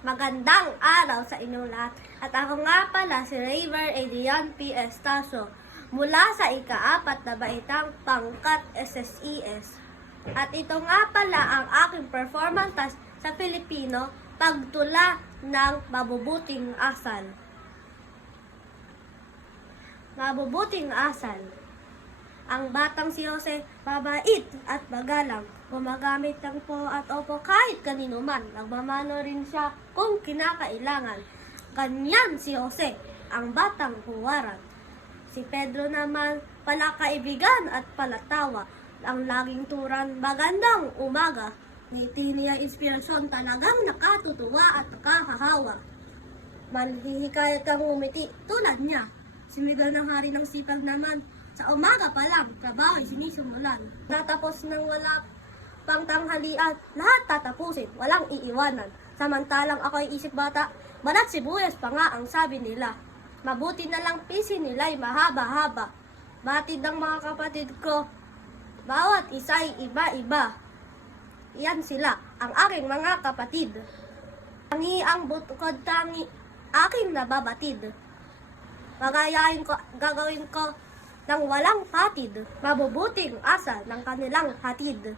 Magandang araw sa inyong lahat. At ako nga pala si Raver Adrian P. Estacio mula sa ika-4 na baitang pangkat SSES. At ito nga pala ang aking performance task sa Filipino, pagtula ng mabubuting asal. Mabubuting asal. Ang batang si Jose, mabait at magalang. Gumagamit ng po at opo kahit kanino man. Nagmamano rin siya kung kinakailangan. Ganyan si Jose, ang batang huwaran. Si Pedro naman, palakaibigan at palatawa. Ang laging turan, magandang umaga. Ngiti niya inspirasyon, talagang nakatutuwa at nakahahawa. Manhihikayat kang umiti tulad niya. Si Miguel ng hari ng sipag naman, sa umaga pa lang, trabaho ay sinisimulan. Natapos ng wala pang tanghalian, lahat tatapusin, walang iiwanan. Samantalang ako'y isip bata, banat sibuyas pa nga ang sabi nila. Mabuti na lang pisin nila'y mahaba-haba. Batid ng mga kapatid ko, bawat isa'y iba-iba. Iyan sila, ang aking mga kapatid. Tangi ang bukod tangi, aking nababatid. Gagawin ko ng walang patid, mabubuting asa ng kanilang hatid.